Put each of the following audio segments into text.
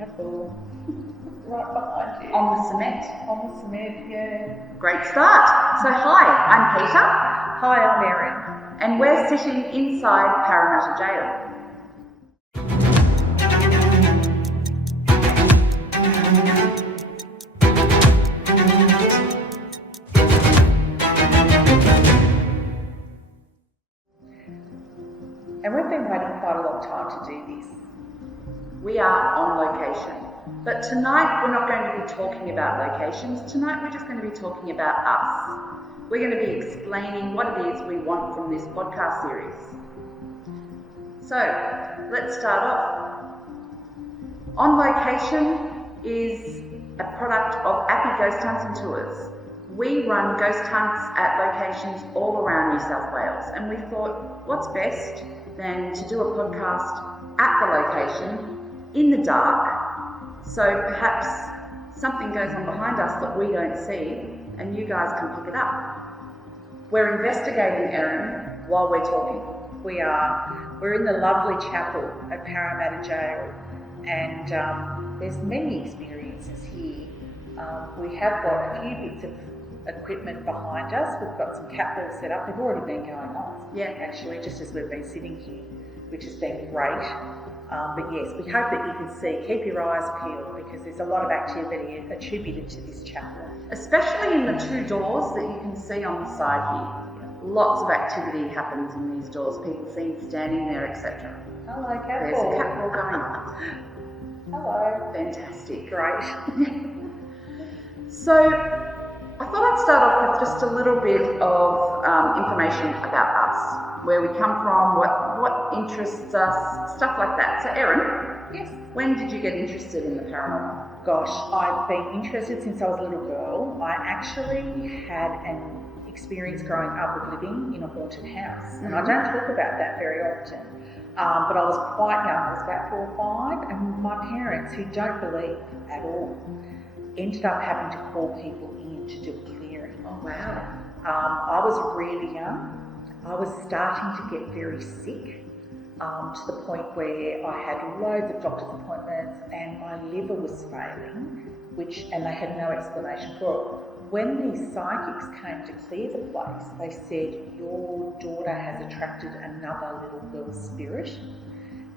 Careful. Right behind you. On the cement. On the cement, yeah. Great start. So hi, I'm Peta. Hi, I'm Erin. And we're sitting inside Paranormal Jail. And we've been waiting quite a long time to do this. We are on location. But tonight we're not going to be talking about locations. Tonight we're just going to be talking about us. We're going to be explaining what it is we want from this podcast series. So, let's start off. On Location is a product of APPI Ghost Hunts and Tours. We run ghost hunts at locations all around New South Wales, and we thought, what's best than to do a podcast at the location in the dark, so perhaps something goes on behind us that we don't see and you guys can pick it up. We're investigating, Erin, while we're talking. We are. We're in the lovely chapel at Parramatta Jail, and there's many experiences here. We have got a few bits of equipment behind us. We've got some cat balls set up. They've already been going off, actually, just as we've been sitting here, which has been great. But yes, we hope that you can see. Keep your eyes peeled because there's a lot of activity attributed to this chapel. Especially in the two doors that you can see on the side here. Lots of activity happens in these doors. People seen standing there, etc. Hello, cat There's ball. a cat ball going on. Hello. Fantastic. Great. So, I thought I'd start off with just a little bit of information about us, where we come from, what interests us, stuff like that. So, Erin, Yes. when did you get interested in the paranormal? Gosh, I've been interested since I was a little girl. I actually had an experience growing up of living in a haunted house, and I don't talk about that very often. But I was quite young, I was about 4 or 5, and my parents, who don't believe at all, ended up having to call people in to do a clearing. Oh, wow. I was really young. I was starting to get very sick to the point where I had loads of doctor's appointments and my liver was failing, and they had no explanation for it. When these psychics came to clear the place, they said, your daughter has attracted another little girl's spirit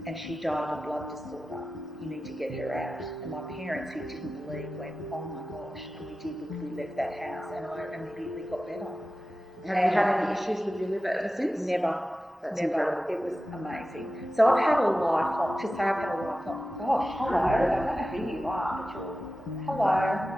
and she died of a blood disorder. You need to get her out. And my parents, who didn't believe, went, oh my gosh, we did, we left that house, and I immediately got better. Have you had any issues with your liver ever since? Never. That's Never. It was amazing. So I've had a lifelong, to say I've had a lifelong, gosh, hello, I don't know who you are, but you're, hello.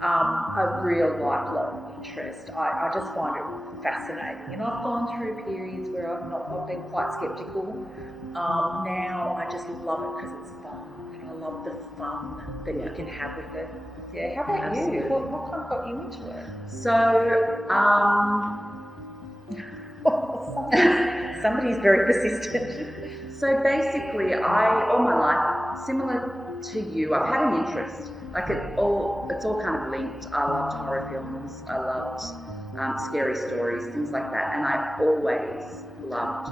A real lifelong interest. I just find it fascinating. And I've gone through periods where I've been quite sceptical. Now I just love it because it's fun. And I love the fun that you can have with it. Yeah, how about you? What kind of got you into it? So, Somebody's very persistent. So basically, all my life, similar to you, I've had an interest. Like it's all kind of linked. I loved horror films. I loved scary stories, things like that. And I always loved.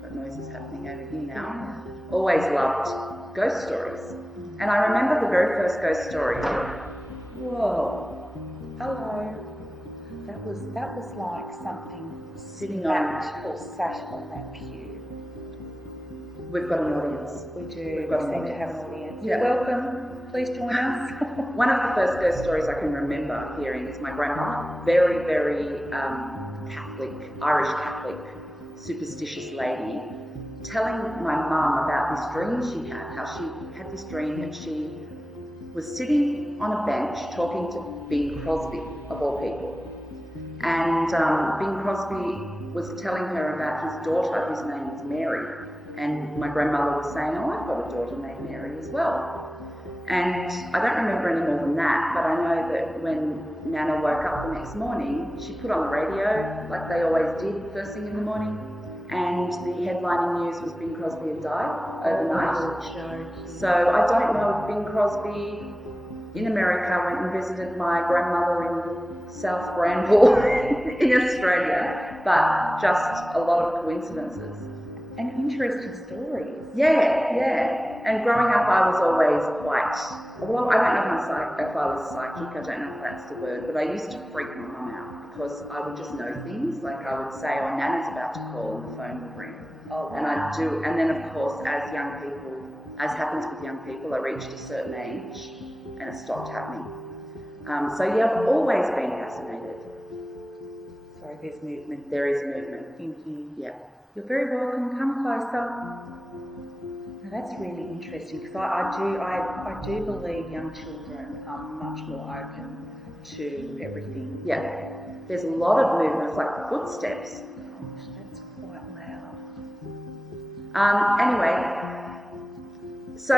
What noise is happening over here now? Always loved ghost stories. And I remember the very first ghost story. Whoa! Hello. That was like something Sitting on or sat on that pew. We've got an audience. We do. We've got we an seem to audience. have an audience. Yeah. You're welcome. Please join us. One of the first ghost stories I can remember hearing is my grandma, very, very Catholic, Irish Catholic, superstitious lady, telling my mum about this dream she had, how she had this dream that she was sitting on a bench talking to Bing Crosby, of all people. And Bing Crosby was telling her about his daughter, whose name was Mary. And my grandmother was saying, oh, I've got a daughter named Mary as well. And I don't remember any more than that, but I know that when Nana woke up the next morning, she put on the radio, like they always did first thing in the morning, and the headlining news was Bing Crosby had died overnight. So I don't know if Bing Crosby in America went and visited my grandmother in South Granville in Australia, but just a lot of coincidences. And interesting stories. Yeah. And growing up, I was always quite, well, I don't know if I was psychic, I don't know if that's the word, but I used to freak my mum out because I would just know things. Like I would say, oh, Nana's about to call and the phone would ring. Oh, wow. And I'd do, and then of course, as young people, as happens with young people, I reached a certain age and it stopped happening. So yeah, I've always been fascinated. Sorry, there's movement. There is movement. In here. Yeah. You're very welcome. Come closer. Now that's really interesting because I do believe young children are much more open to everything. Yeah. There's a lot of movements, like footsteps. Gosh, that's quite loud. Anyway, so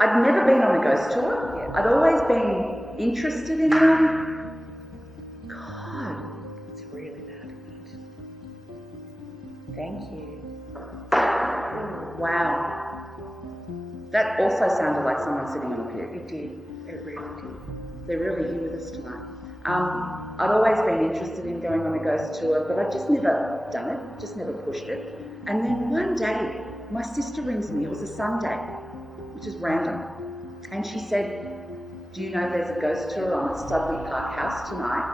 I'd never been on a ghost tour. Yeah. I'd always been interested in them. God. It's really loud. Thank you. Wow. That also sounded like someone sitting on a pew. It did. It really did. They're really here with us tonight. I'd always been interested in going on a ghost tour, but I'd just never done it, just never pushed it. And then one day, my sister rings me, it was a Sunday, which is random, and she said, do you know there's a ghost tour on at Studley Park House tonight?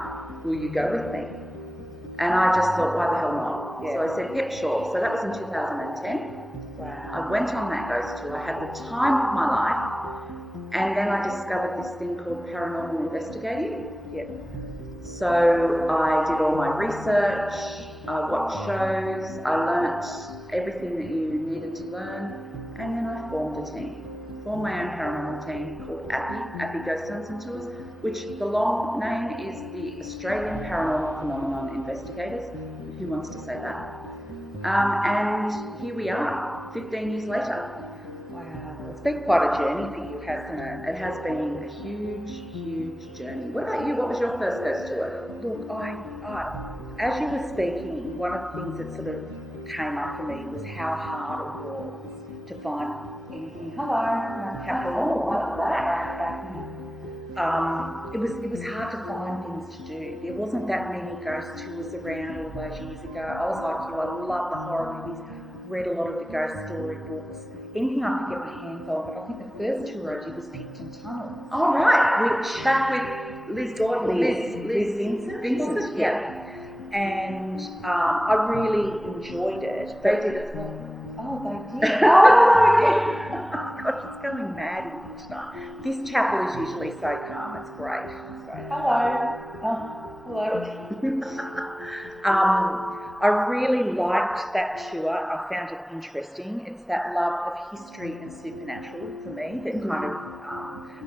Will you go with me? And I just thought, why the hell not? Yeah. So I said, yep, sure. So that was in 2010. Wow. I went on that ghost tour, I had the time of my life, and then I discovered this thing called paranormal investigating. Yep. So I did all my research, I watched shows, I learnt everything that you needed to learn, and then I formed a team. Formed my own paranormal team called APPI Ghost Hunts and Tours, which the long name is the Australian Paranormal Phenomenon Investigators. Who wants to say that? And here we are, 15 years later. Wow. It's been quite a journey for you, hasn't it? It has been a huge, huge journey. What about you? What was your first ghost tour? Look, as you were speaking, one of the things that sort of came up for me was how hard it was to find anything. Hello, capital. Like that. It was hard to find things to do. There wasn't that many ghost tours around all those years ago. I was like you, I love the horror movies, read a lot of the ghost story books, anything I could get my hands on, but I think the first tour I did was Peet Tunnel. Oh, right, which back with Liz Gordon, Liz Vincent, yeah. And I really enjoyed it. They did as well. Oh, they did. Oh, yeah. Gosh, it's going mad in here tonight. This chapel is usually so calm. It's great. It's great. Hello. Hello. I really liked that tour. I found it interesting. It's that love of history and supernatural for me that kind of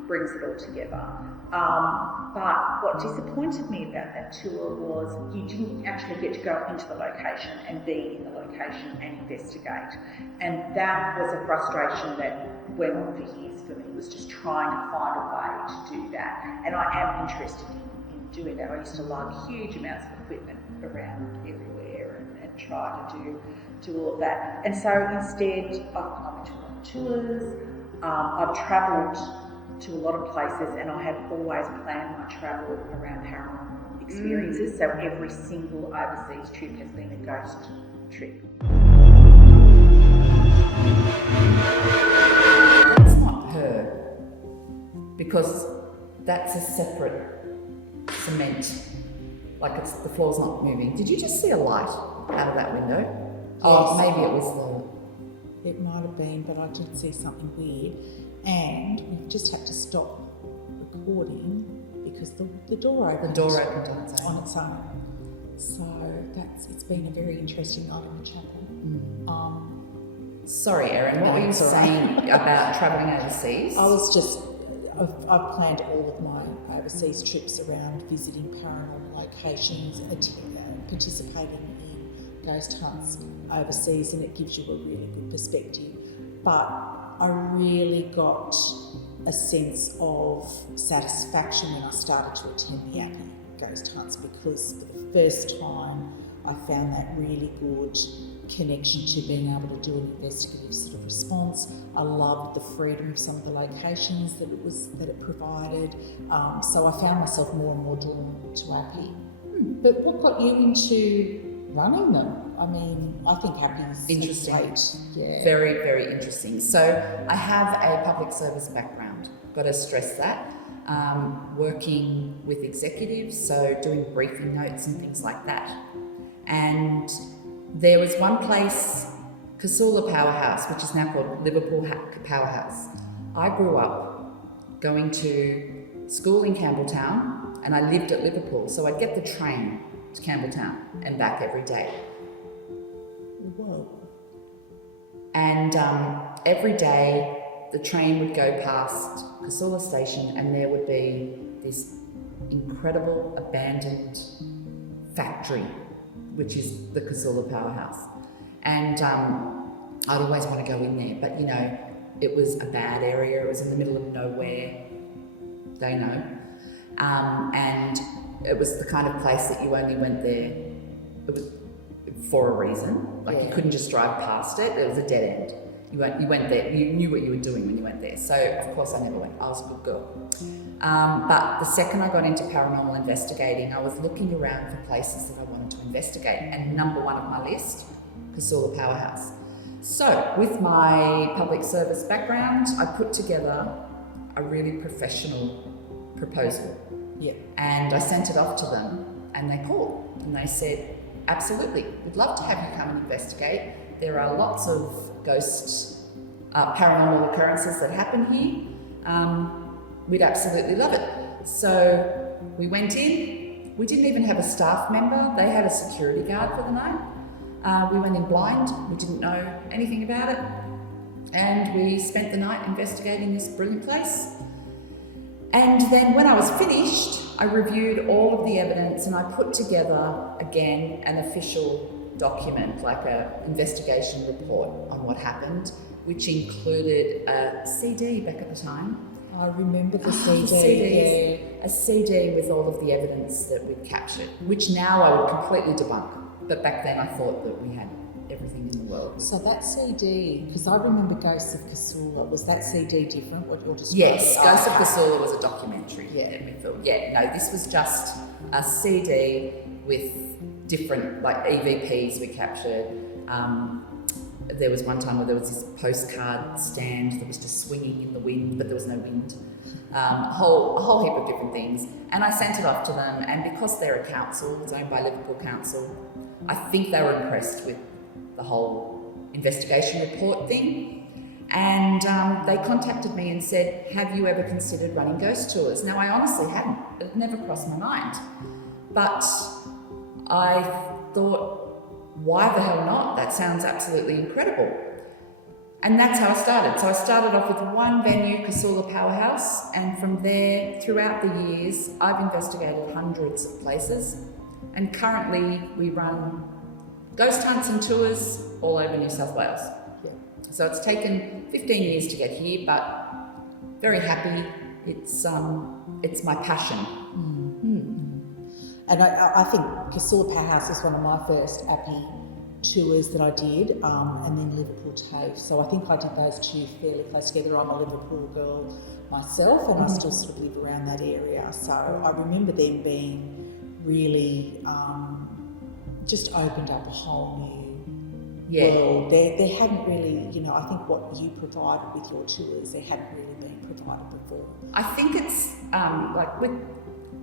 brings it all together. But what disappointed me about that tour was you didn't actually get to go into the location and be in the location and investigate. And that was a frustration that went on for years for me, was just trying to find a way to do that. And I am interested in doing that. I used to lug huge amounts of equipment around everywhere and try to do all of that. And so instead, I went to a lot of tours. I've travelled to a lot of places, and I have always planned my travel around paranormal experiences. So every single overseas trip has been a ghost trip. That's not her, because that's a separate cement. Like the floor's not moving. Did you just see a light out of that window? Yes. Oh, maybe it was the... It might have been, but I did see something weird. And we've just had to stop recording because the door opened. The door opened on its own. On its own. So it's been a very interesting night in the chapel. Sorry, Erin, what were you saying about travelling overseas? I've planned all of my overseas trips around visiting paranormal locations, participating in ghost hunts overseas, and it gives you a really good perspective. But I really got a sense of satisfaction when I started to attend the APPI ghost hunts, because for the first time I found that really good connection to being able to do an investigative sort of response. I loved the freedom of some of the locations that it provided. So I found myself more and more drawn to APPI. But what got you into running them. I mean, I think APPI's Interesting. great. Yeah. Very, very interesting. So I have a public service background, got to stress that. Working with executives, so doing briefing notes and things like that. And there was one place, Casula Powerhouse, which is now called Liverpool Powerhouse. I grew up going to school in Campbelltown and I lived at Liverpool, so I'd get the train to Campbelltown and back every day. Whoa. And every day the train would go past Casula station and there would be this incredible abandoned factory, which is the Casula Powerhouse. And I'd always want to go in there, but you know, it was a bad area, it was in the middle of nowhere, they know. And it was the kind of place that you only went there, it was for a reason, like you couldn't just drive past it, it was a dead end. You went there, you knew what you were doing when you went there. So of course I never went, I was a good girl. But the second I got into paranormal investigating, I was looking around for places that I wanted to investigate, and number one on my list, Casula Powerhouse. So with my public service background, I put together a really professional proposal. Yeah. And I sent it off to them and they called and they said, absolutely, we'd love to have you come and investigate. There are lots of ghost paranormal occurrences that happen here. We'd absolutely love it. So we went in, we didn't even have a staff member, they had a security guard for the night. We went in blind, we didn't know anything about it, and we spent the night investigating this brilliant place. And then when I was finished, I reviewed all of the evidence and I put together, again, an official document, like an investigation report on what happened, which included a CD back at the time. I remember the CD. CDs, a CD with all of the evidence that we'd captured, which now I would completely debunk. But back then I thought that we had everything in the world. So that CD, because I remember Ghosts of Casula, was that CD different, what you're describing? Yes, Ghosts of Casula was a documentary that we filmed. Yeah, no, this was just a CD with different, like, EVPs we captured. There was one time where there was this postcard stand that was just swinging in the wind, but there was no wind. A whole heap of different things. And I sent it off to them, and because they're a council, it's owned by Liverpool Council, I think they were impressed with the whole investigation report thing. And they contacted me and said, have you ever considered running ghost tours? Now, I honestly hadn't. It never crossed my mind. But I thought, why the hell not? That sounds absolutely incredible. And that's how I started. So I started off with one venue, Casula Powerhouse, and from there, throughout the years, I've investigated hundreds of places. And currently, we run ghost hunts and tours all over New South Wales. Yeah. So it's taken 15 years to get here, but very happy. It's my passion. And I think Casula Powerhouse was one of my first APPI tours that I did, and then Liverpool TAFE. So I think I did those two fairly close together. I'm a Liverpool girl myself, and I still sort of live around that area. So I remember them being really just opened up a whole new world. There hadn't really, you know, I think what you provided with your tours, there hadn't really been provided before. I think it's like with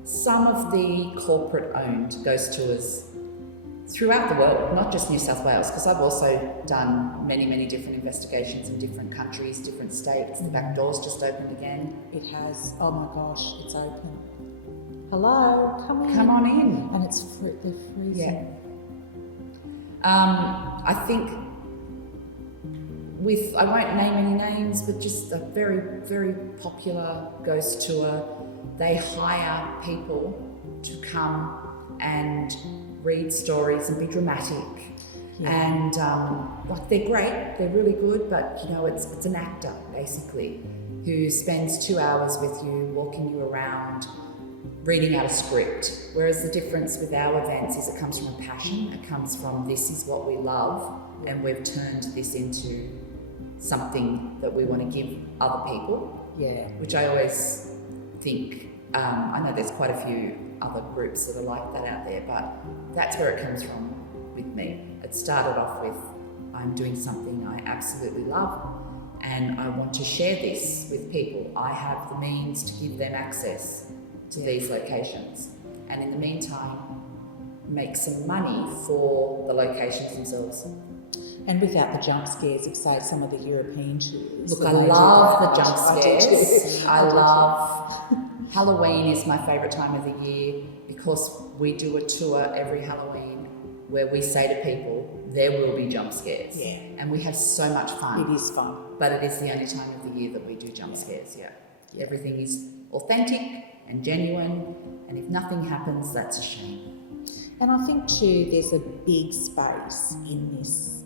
some of the corporate-owned ghost tours throughout the world, not just New South Wales, because I've also done many, many different investigations in different countries, different states. The back door's just opened again. It has. Oh my gosh, it's open. Hello, come in. Come on in. And it's they're freezing. Yeah. I think with, I won't name any names, but just a very, very popular ghost tour, they hire people to come and read stories and be dramatic. Yeah. And like, they're great, they're really good, but you know, it's an actor basically who spends 2 hours with you, walking you around, reading out a script. Whereas the difference with our events is it comes from a passion, it comes from this is what we love, and we've turned this into something that we want to give other people. Yeah. Which I always think, I know there's quite a few other groups that are like that out there, but that's where it comes from. with me. It started off with, I'm doing something I absolutely love and I want to share this with people. I have the means to give them access to these locations. And in the meantime, make some money for the locations themselves. And without the jump scares of, say, some of the European tours. Look, I love the jump scares. I love Halloween is my favourite time of the year because we do a tour every Halloween where we say to people, there will be jump scares. Yeah. And we have so much fun. It is fun. But it is the only time of the year that we do jump scares, Everything is authentic and genuine, and if nothing happens, that's a shame. And I think too, there's a big space in this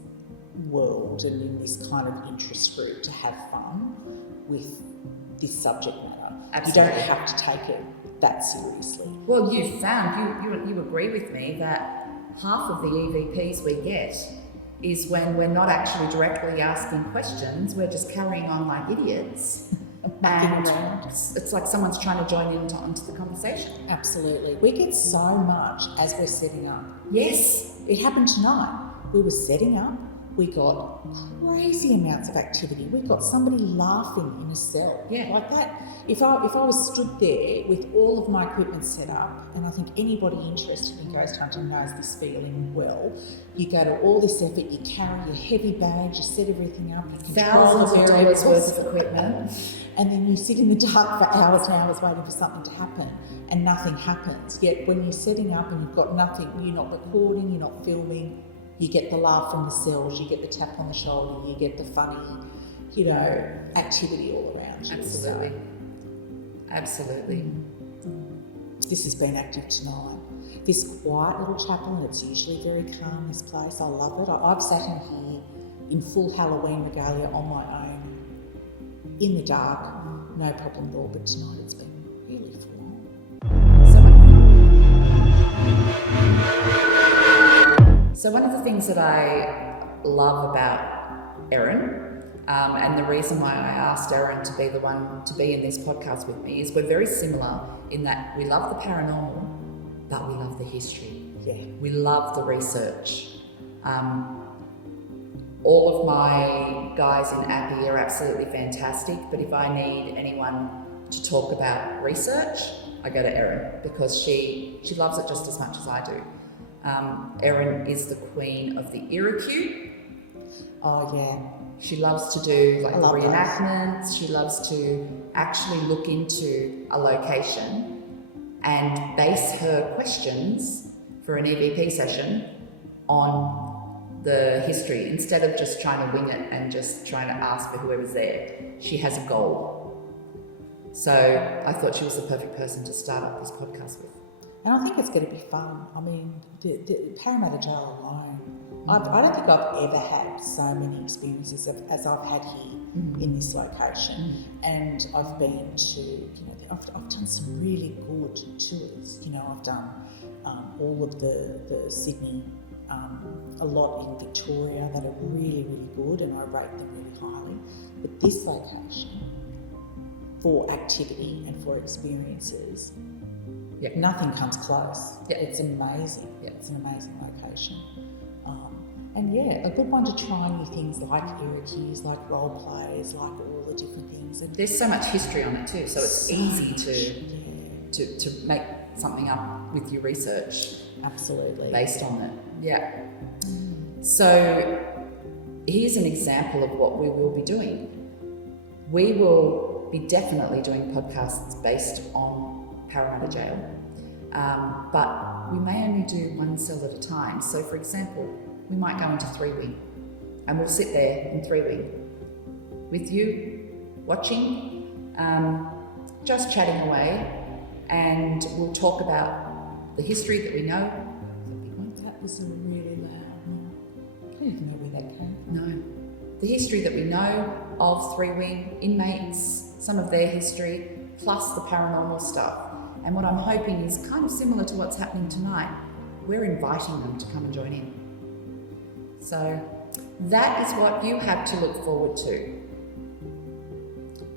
world and in this kind of interest group to have fun with this subject matter. Absolutely. You don't have to take it that seriously. Well, you found, you agree with me that half of the EVPs we get is when we're not actually directly asking questions, we're just carrying on like idiots. And it's like someone's trying to join into the conversation. Absolutely. We get so much as we're setting up. Yes. It happened tonight. We were setting up. We got crazy amounts of activity. We got somebody laughing in a cell. Yeah. Like that. If I was stood there with all of my equipment set up, and I think anybody interested in ghost hunting knows this feeling well, you go to all this effort, you carry your heavy bags, you set everything up, you control thousands of dollars worth of equipment. And then you sit in the dark for hours and hours waiting for something to happen, and nothing happens. Yet when you're setting up and you've got nothing, you're not recording, you're not filming, you get the laugh from the cells, you get the tap on the shoulder, you get the funny, activity all around you. Absolutely. So, absolutely. This has been active tonight. This quiet little chapel, and it's usually very calm, this place. I love it. I've sat in here in full Halloween regalia on my own, in the dark, no problem at all, but tonight it's been really full on. So one of the things that I love about Erin, and the reason why I asked Erin to be the one to be in this podcast with me is we're very similar in that we love the paranormal, but we love the history. Yeah. We love the research. All of my guys in APPI are absolutely fantastic, but if I need anyone to talk about research, I go to Erin because she loves it just as much as I do. Erin is the queen of the IRAQ. Oh, yeah. She loves to do like the love reenactments. She loves to actually look into a location and base her questions for an EVP session on the history instead of just trying to wing it and just trying to ask for whoever's there. She has a goal. So I thought she was the perfect person to start up this podcast with. And I think it's going to be fun. I mean, the Parramatta Jail alone, I don't think I've ever had so many experiences as I've had here in this location. And I've been to, I've done some really good tours. I've done all of the Sydney, a lot in Victoria that are really, really good, and I rate them really highly. But this location, for activity and for experiences, nothing comes close. It's amazing. It's an amazing location. And a good one to try new things like IRAQs, like role plays, like all the different things. And there's so much history on it too, so it's easy to make something up with your research. Absolutely. Based on it. Yeah. So here's an example of what we will be doing. We will be definitely doing podcasts based on Parramatta Jail, but we may only do one cell at a time. So for example, we might go into 3-wing and we'll sit there in 3-wing with you, watching, just chatting away, and we'll talk about the history that we know. That was a really loud one. I don't even know where that came from. No. The history that we know of 3-wing inmates, some of their history, plus the paranormal stuff. And what I'm hoping is kind of similar to what's happening tonight. We're inviting them to come and join in. So that is what you have to look forward to.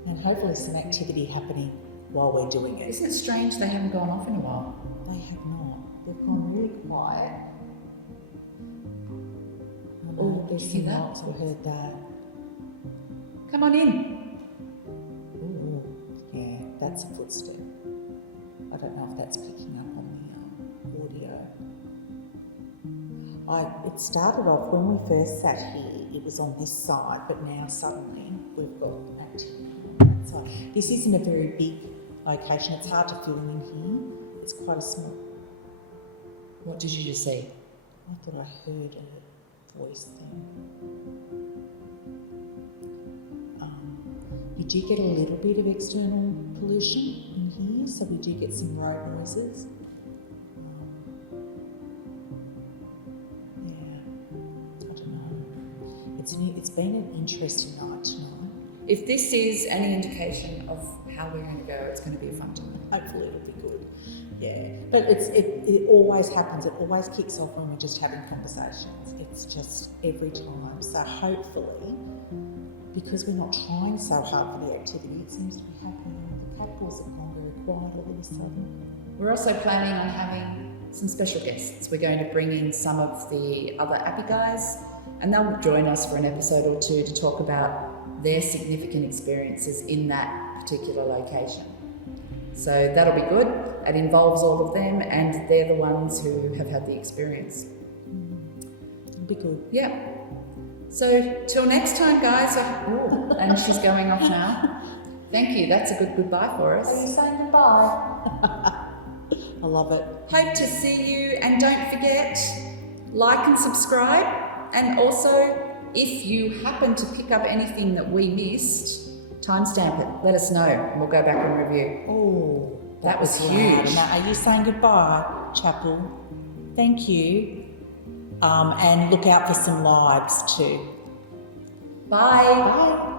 And hopefully some activity happening while we're doing it. Isn't it strange they haven't gone off in a while? They have not. They've gone really quiet. Oh, there's you hear some that? knocks. I heard that. Come on in. Ooh, yeah, that's a footstep. I don't know if that's picking up on the audio. It started off when we first sat here, it was on this side, but now suddenly we've got activity on that side. This isn't a very big location, it's hard to film in here. It's quite a small. What did you just see? I thought I heard a voice thing. You do get a little bit of external pollution in here, so we do get some road noises. Yeah, I don't know. It's been an interesting night tonight. If this is any indication of how we're going to go, it's going to be a fun time. Hopefully it'll be good. Yeah, but it always happens. It always kicks off when we're just having conversations. It's just every time. So hopefully, because we're not trying so hard for the activity, it seems to be happening. The couples have gone very quiet all of a sudden. We're also planning on having some special guests. We're going to bring in some of the other APPI guys, and they'll join us for an episode or two to talk about their significant experiences in that particular location. So that'll be good. It involves all of them, and they're the ones who have had the experience. It'll be good. Yeah. So till next time, guys. Oh, and she's going off now. Thank you. That's a good goodbye for us. Are you saying goodbye? I love it. Hope to see you, and don't forget, like and subscribe. And also, if you happen to pick up anything that we missed, timestamp it. Let us know, and we'll go back and review. Oh, That was loud. huge. Now, are you saying goodbye, Chapel? Thank you. And look out for some lives too. Bye. Bye.